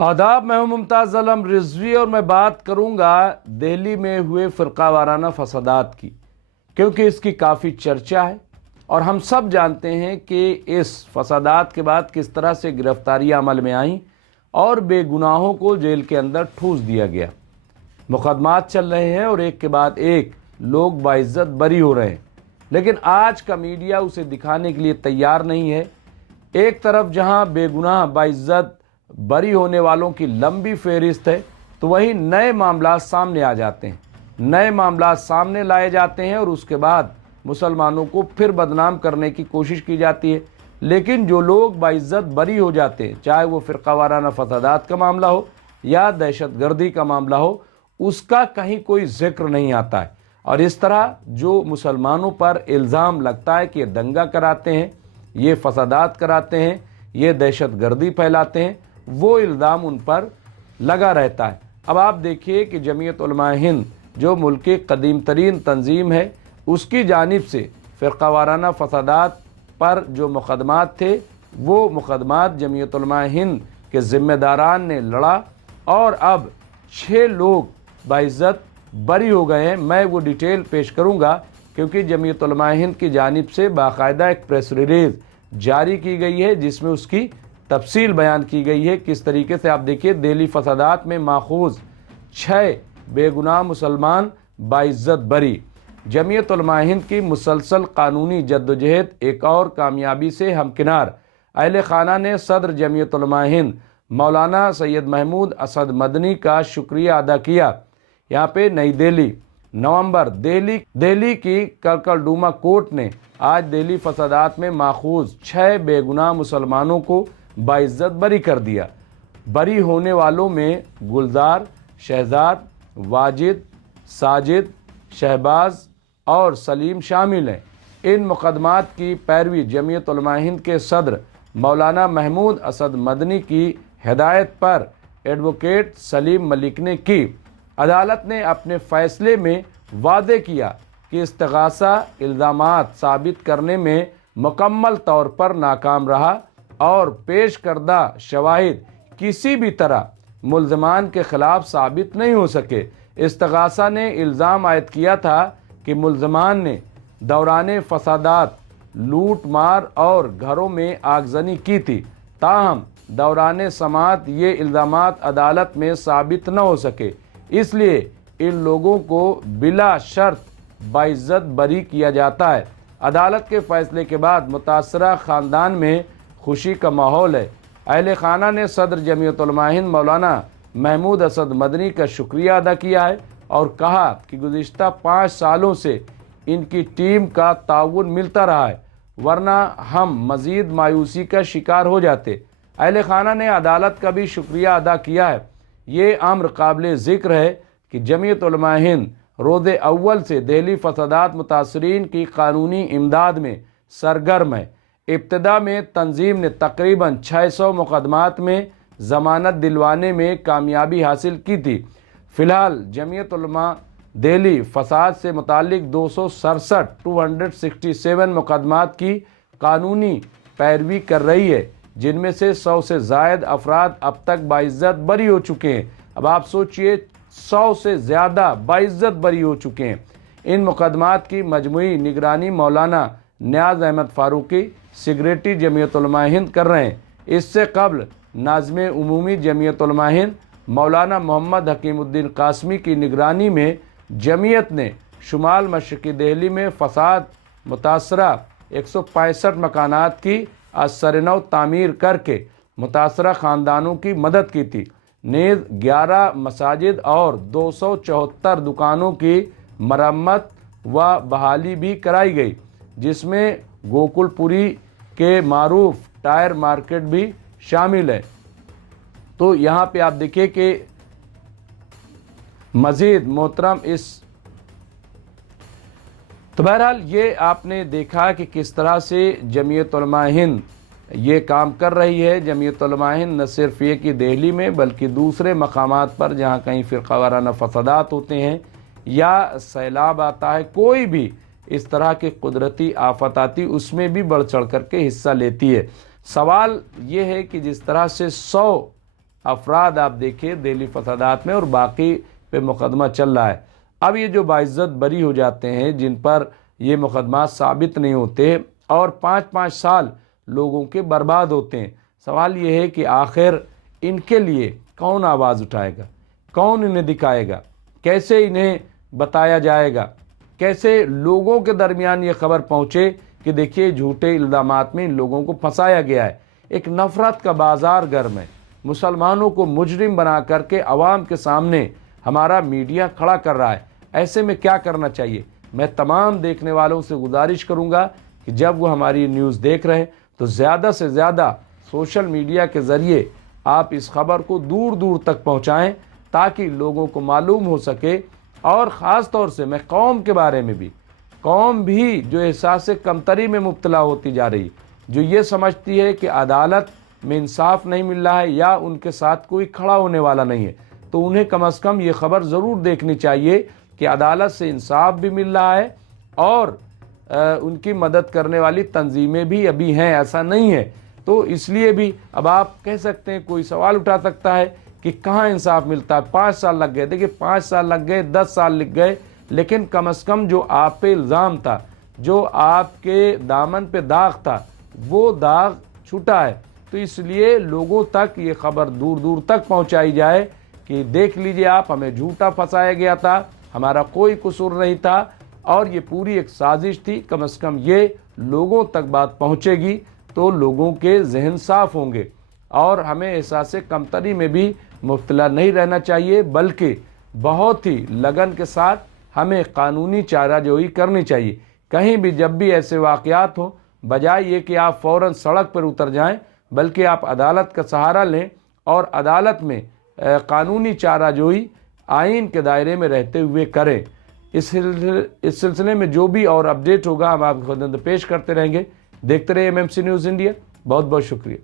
आदाब, मैं हूं मुमताज़ आलम रिजवी और मैं बात करूंगा दिल्ली में हुए फ़िरका वाराना फसादात की, क्योंकि इसकी काफ़ी चर्चा है और हम सब जानते हैं कि इस फसादात के बाद किस तरह से गिरफ्तारियां अमल में आईं और बेगुनाहों को जेल के अंदर ठूस दिया गया। मुकदमात चल रहे हैं और एक के बाद एक लोग बाइज्जत बरी हो रहे हैं, लेकिन आज का मीडिया उसे दिखाने के लिए तैयार नहीं है। एक तरफ जहां बेगुनाह बाइज्जत बरी होने वालों की लंबी फहरिस्त है, तो वहीं नए मामला सामने आ जाते हैं, नए मामला सामने लाए जाते हैं और उसके बाद मुसलमानों को फिर बदनाम करने की कोशिश की जाती है। लेकिन जो लोग बाइज्जत बरी हो जाते हैं, चाहे वो फ़िरका वाराना फसादात का मामला हो या दहशतगर्दी का मामला हो, उसका कहीं कोई जिक्र नहीं आता है। और इस तरह जो मुसलमानों पर इल्ज़ाम लगता है कि ये दंगा कराते हैं, ये फसादात कराते हैं, ये दहशतगर्दी फैलाते हैं, वो इल्ज़ाम उन पर लगा रहता है। अब आप देखिए कि जमीयत उलमा हिंद जो मुल्क की कदीम तरीन तंजीम है, उसकी जानिब से फ़िरका वाराना फसादात पर जो मुकदमात थे, वो मुकदमात जमीयत उलमा हिंद के ज़िम्मेदारान ने लड़ा और अब 6 लोग बाइज्जत बरी हो गए हैं। मैं वो डिटेल पेश करूँगा क्योंकि जमीयत उलमा हिंद की जानिब से बाकायदा एक प्रेस रिलीज़ जारी की गई है जिसमें उसकी तफसील बयान की गई है। किस तरीके से आप देखिए, दिल्ली फसादात में माखूज 6 बेगुनाह मुसलमान बाइज्जत बरी। जमीयत उलमा हिंद की मुसलसल कानूनी जद्दोजहद एक और कामयाबी से हमकिनार। अहले खाना ने सदर जमीयत उलमा हिंद मौलाना सैयद महमूद असद मदनी का शुक्रिया अदा किया। यहाँ पे नई दिल्ली नवंबर, दिल्ली की करकलडूमा कोर्ट ने आज दिल्ली फसादात में माखूज 6 बेगुनाह मुसलमानों को बाइज्जत बरी कर दिया। बरी होने वालों में गुलजार, शहजाद, वाजिद, साजिद, शहबाज और सलीम शामिल हैं। इन मुकदमात की पैरवी जमीयत उलमा हिंद के सदर मौलाना महमूद असद मदनी की हिदायत पर एडवोकेट सलीम मलिक ने की। अदालत ने अपने फ़ैसले में वादे किया कि इस्तिग़ासा इल्ज़ामात साबित करने में मुकम्मल तौर पर नाकाम रहा और पेश करदा शवाहिद किसी भी तरह मुल्ज़मान के ख़िलाफ़ साबित नहीं हो सके। इस्तिग़ासा ने इल्ज़ाम आयद किया था कि मुल्ज़मान ने दौरान फसादात लूट मार और घरों में आगजनी की थी, ताहम दौरान समात ये इल्ज़ामात अदालत में साबित न हो सके, इसलिए इन लोगों को बिला शर्त बाइज्जत बरी किया जाता है। अदालत के फ़ैसले के बाद मुतासरा ख़ानदान में खुशी का माहौल है। अहले खाना ने सदर जमीयत उलमा हिंद मौलाना महमूद असद मदनी का शुक्रिया अदा किया है और कहा कि गुज़िश्ता 5 सालों से इनकी टीम का ताउन मिलता रहा है, वरना हम मज़ीद मायूसी का शिकार हो जाते। अहले खाना ने अदालत का भी शुक्रिया अदा किया है। ये अम्र काबिल ज़िक्र है कि जमीयत उलमा हिंद रोज़े अव्वल से दिल्ली फसादात मुतासरीन की कानूनी इमदाद में सरगर्म है। इब्तिदा में तंजीम ने तकरीबन 600 मुकदमात में ज़मानत दिलवाने में कामयाबी हासिल की थी। फ़िलहाल जमीयत उलमा दिल्ली फसाद से मुतालिक 267 मुकदमात की कानूनी पैरवी कर रही है, जिनमें से 100 से ज़ायद अफराद अब तक बाइज्जत बरी हो चुके हैं। अब आप सोचिए, 100 से ज़्यादा बाइज्जत बरी हो चुके हैं। इन मुकदमात की मजमुई निगरानी मौलाना नियाज़ अहमद फ़ारूकी, सेक्रेटरी जमीयत उलमा हिंद कर रहे हैं। इससे कबल नाज़िम उमूमी जमीयत उलमा हिंद मौलाना मोहम्मद हकीमुद्दीन कासमी की निगरानी में जमीयत ने शुमाल मशरक़ी दिल्ली में फ़साद मुतासरा 165 मकानात की असरनौ तामीर करके मुतासरा ख़ानदानों की मदद की थी। नेज़ 11 मसाजिद और 274 दुकानों की मरम्मत व बहाली भी कराई गई, जिसमें गोकुलपुरी के मारूफ टायर मार्केट भी शामिल है। तो यहाँ पे आप देखिए कि मज़ीद मोहतरम तो बहरहाल ये आपने देखा कि किस तरह से जमीयत उलमा हिंद ये काम कर रही है। जमीयत उलमा हिंद न सिर्फ ये कि दिल्ली में बल्कि दूसरे मकामात पर जहाँ कहीं फ़िरका वाराना फसादात होते हैं या सैलाब आता है, कोई भी इस तरह की कुदरती आफत आती, उसमें भी बढ़ चढ़ कर के हिस्सा लेती है। सवाल ये है कि जिस तरह से 100 افراد آپ دیکھیے دہلی فسادات میں اور باقی پہ مقدمہ چل رہا ہے. اب یہ جو باعزت بری ہو جاتے ہیں جن پر یہ مقدمات ثابت نہیں ہوتے اور 5-5 سال لوگوں کے برباد ہوتے ہیں، سوال یہ ہے کہ آخر ان کے لیے کون آواز اٹھائے گا، کون انہیں دکھائے گا، کیسے انہیں بتایا جائے گا، کیسے لوگوں کے درمیان یہ خبر پہنچے کہ دیکھیے جھوٹے الزامات میں ان لوگوں کو پھنسایا گیا ہے. ایک نفرت کا بازار گرم ہے، مسلمانوں کو مجرم بنا کر کے عوام کے سامنے ہمارا میڈیا کھڑا کر رہا ہے. ایسے میں کیا کرنا چاہیے؟ میں تمام دیکھنے والوں سے گزارش کروں گا کہ جب وہ ہماری نیوز دیکھ رہے ہیں تو زیادہ سے زیادہ سوشل میڈیا کے ذریعے آپ اس خبر کو دور دور تک پہنچائیں تاکہ لوگوں کو معلوم ہو سکے. اور خاص طور سے میں قوم کے بارے میں بھی، قوم بھی جو احساس کمتری میں مبتلا ہوتی جا رہی، جو یہ سمجھتی ہے کہ عدالت میں انصاف نہیں مل رہا ہے یا ان کے ساتھ کوئی کھڑا ہونے والا نہیں ہے، تو انہیں کم از کم یہ خبر ضرور دیکھنی چاہیے کہ عدالت سے انصاف بھی مل رہا ہے اور ان کی مدد کرنے والی تنظیمیں بھی ابھی ہیں، ایسا نہیں ہے. تو اس لیے بھی اب آپ کہہ سکتے ہیں، کوئی سوال اٹھا سکتا ہے کہ کہاں انصاف ملتا ہے، 5 سال لگ گئے. دیکھیں 5 سال لگ گئے، 10 سال لگ گئے، لیکن کم از کم جو آپ پہ الزام تھا، جو آپ کے دامن پہ داغ تھا، وہ داغ چھوٹا ہے. تو اس لیے لوگوں تک یہ خبر دور دور تک پہنچائی جائے کہ دیکھ لیجئے آپ، ہمیں جھوٹا پھنسایا گیا تھا، ہمارا کوئی قصور نہیں تھا اور یہ پوری ایک سازش تھی. کم از کم یہ لوگوں تک بات پہنچے گی تو لوگوں کے ذہن صاف ہوں گے اور ہمیں احساس کمتری میں بھی مبتلا نہیں رہنا چاہیے، بلکہ بہت ہی لگن کے ساتھ ہمیں قانونی چارہ جوئی کرنی چاہیے. کہیں بھی جب بھی ایسے واقعات ہوں، بجائے یہ کہ آپ فوراً سڑک پر اتر جائیں، بلکہ آپ عدالت کا سہارا لیں اور عدالت میں قانونی چارہ جوئی آئین کے دائرے میں رہتے ہوئے کریں. اس سلسلے میں جو بھی اور اپڈیٹ ہوگا ہم آپ کو خدمت پیش کرتے رہیں گے. دیکھتے رہیے MMC نیوز انڈیا. بہت بہت شکریہ.